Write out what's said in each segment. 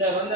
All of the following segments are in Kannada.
ಬಂದ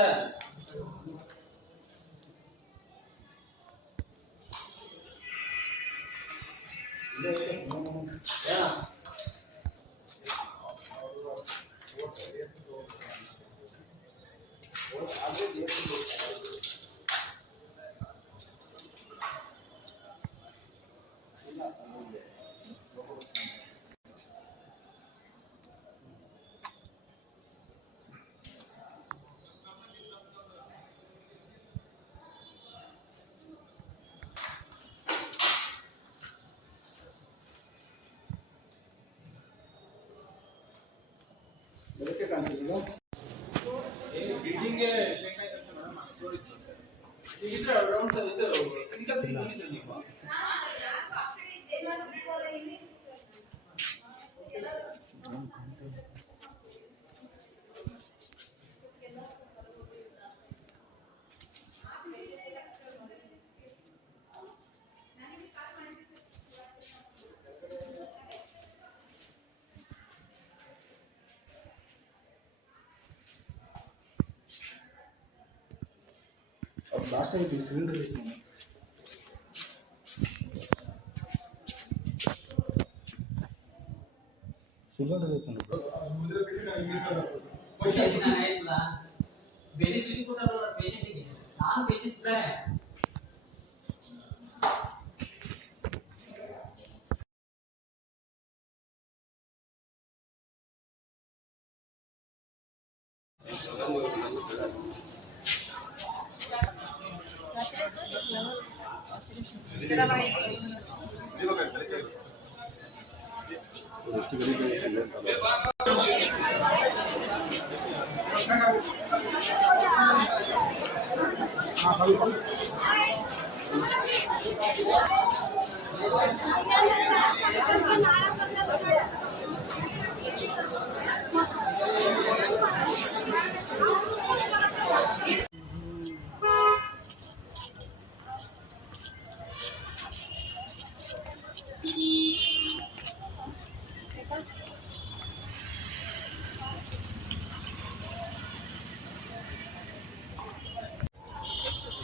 लास्ट टाइम सिलेंडर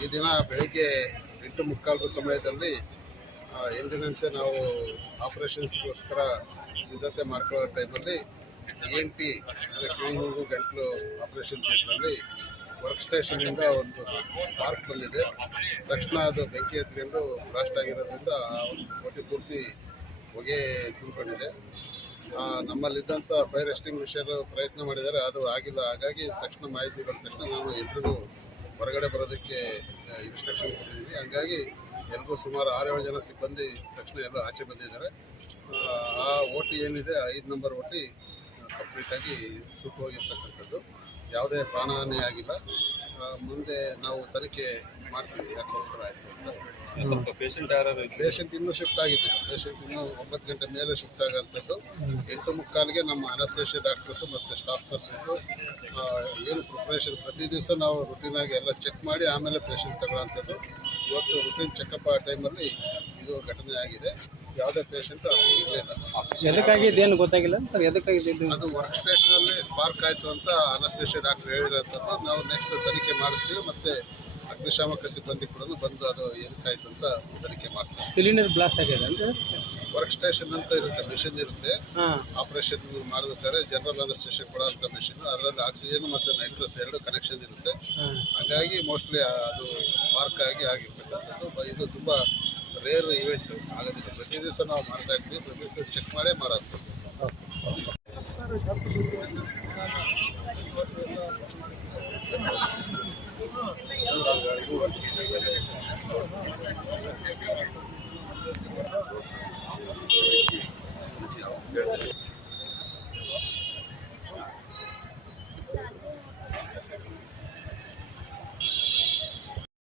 ಈ ದಿನ ಬೆಳಿಗ್ಗೆ 8:45 ಸಮಯದಲ್ಲಿ ಎಂದಿನಂತೆ ನಾವು ಆಪರೇಷನ್ಸ್ಗೋಸ್ಕರ ಸಿದ್ಧತೆ ಮಾಡ್ಕೊಳ್ಳೋ ಟೈಮಲ್ಲಿ ENT ಅಂದರೆ ಕಿವಿ ಮೂಗು ಗಂಟಲು ಆಪರೇಷನ್ ಥಿಯೇಟ್ರಲ್ಲಿ ವರ್ಕ್ ಸ್ಟೇಷನಿಂದ ಒಂದು ಸ್ಪಾರ್ಕ್ ಬಂದಿದೆ. ತಕ್ಷಣ ಅದು ಬೆಂಕಿ ಎತ್ಕೊಂಡು ಬ್ಲಾಸ್ಟ್ ಆಗಿರೋದ್ರಿಂದ ಹೊಟ್ಟೆ ಪೂರ್ತಿ ಹೊಗೆ ತುಂಬಿಕೊಂಡಿದೆ. ನಮ್ಮಲ್ಲಿದ್ದಂಥ ಫೈರ್ ಎಕ್ಸ್ಟಿಂಗ್ವಿಷರ್ ಪ್ರಯತ್ನ ಮಾಡಿದ್ದಾರೆ, ಅದು ಆಗಿಲ್ಲ. ಹಾಗಾಗಿ ತಕ್ಷಣ ಮಾಹಿತಿ ಬಂದ ತಕ್ಷಣ ನಾನು ಎಲ್ರಿಗೂ ಹೊರಗಡೆ ಬರೋದಕ್ಕೆ ಇನ್ಸ್ಟ್ರಕ್ಷನ್ ಕೊಟ್ಟಿದ್ದೀವಿ. ಹಾಗಾಗಿ ಎಲ್ರಿಗೂ ಸುಮಾರು 6-7 ಜನ ಸಿಬ್ಬಂದಿ ತಕ್ಷಣ ಎಲ್ಲ ಆಚೆ ಬಂದಿದ್ದಾರೆ. ಆ OT ಏನಿದೆ 5 ನಂಬರ್ OT ಕಂಪ್ಲೀಟಾಗಿ ಸುಟ್ಟು ಹೋಗಿರ್ತಕ್ಕಂಥದ್ದು. ಯಾವುದೇ ಪ್ರಾಣಹಾನಿ ಆಗಿಲ್ಲ. ಮುಂದೆ ನಾವು ತನಿಖೆ ಮಾಡ್ತೀವಿ ಯಾಕೋಸ್ಕರ ಆಯಿತು ಅಂತ. ಪೇಷಂಟ್ ಇನ್ನೂ ಶಿಫ್ಟ್ ಆಗಿದೆ. ಪೇಷಂಟ್ ಇನ್ನೂ 9 ಗಂಟೆ ಮೇಲೆ ಶಿಫ್ಟ್ ಆಗೋಂಥದ್ದು. 8:45ಗೆ ನಮ್ಮ ಅನಸ್ತೇಷಿಯಾ ಡಾಕ್ಟರ್ಸು ಮತ್ತು ಸ್ಟಾಫ್ ನರ್ಸಸ್ಸು ಏನು ಪ್ರಿಪ್ರೇಷನ್ ಪ್ರತಿ ದಿವಸ ನಾವು ರುಟೀನಾಗಿ ಎಲ್ಲ ಚೆಕ್ ಮಾಡಿ ಆಮೇಲೆ ಪೇಷಂಟ್ ತಗೊಳ್ಳೋಂಥದ್ದು. ಇವತ್ತು ರುಟೀನ್ ಚೆಕಪ್ ಆ ಟೈಮಲ್ಲಿ ಇದು ಘಟನೆ ಆಗಿದೆ. ಯಾವುದೇ ಪೇಷಂಟ್ ಅದು ಇರಲಿಲ್ಲ. ಎದಕ್ಕಾಗಿದ್ದೇನು ಗೊತ್ತಾಗಿಲ್ಲ ಸರ್, ಎದಕ್ಕಾಗಿದೆ ಅದು ವರ್ಕ್ ಸ್ಟೇಷನಲ್ಲಿ ಸ್ಪಾರ್ಕ್ ಆಯಿತು ಅಂತ ಅನಸ್ತೇಷಿಯಾ ಡಾಕ್ಟರ್ ಹೇಳಿರೋಂಥದ್ದು. ನಾವು ನೆಕ್ಸ್ಟ್ ತನಿಖೆ ಮಾಡಿಸ್ತೀವಿ, ಮತ್ತು ಅಗ್ನಿಶಾಮಕ ಸಿಬ್ಬಂದಿ ಕೂಡ ಬಂದು ಅದು ಏನಕ್ಕಾಯ್ತು ಅಂತ ತನಿಖೆ ಮಾಡ್ತಾರೆ. ಸಿಲಿಂಡರ್ ಬ್ಲಾಸ್ಟ್ ಆಗಿದೆ ಅಂದರೆ ವರ್ಕ್ ಸ್ಟೇಷನ್ ಅಂತ ಇರುತ್ತೆ, ಮಿಷಿನ್ ಇರುತ್ತೆ. ಆಪರೇಷನ್ ಮಾಡಬೇಕಾದ್ರೆ ಜನರಲ್ ಅನಸ್ತೇಷಿಯಾ ಕೊಡೋಂಥ ಮಿಷಿನ್, ಅದರಲ್ಲಿ ಆಕ್ಸಿಜನ್ ಮತ್ತು ನೈಟ್ರಸ್ 2 ಕನೆಕ್ಷನ್ ಇರುತ್ತೆ. ಹಾಗಾಗಿ ಮೋಸ್ಟ್ಲಿ ಅದು ಸ್ಪಾರ್ಕ್ ಆಗಿರ್ತಕ್ಕಂಥದ್ದು. ಇದು ತುಂಬ ರೇರ್ ಇವೆಂಟ್ ಆಗೋದಿಲ್ಲ. ಪ್ರತಿ ದಿವಸ ನಾವು ಮಾಡ್ತಾ ಇರ್ತೀವಿ, ಪ್ರತಿ ದಿವಸ ಚೆಕ್ ಮಾಡೇ ಮಾಡೋದು.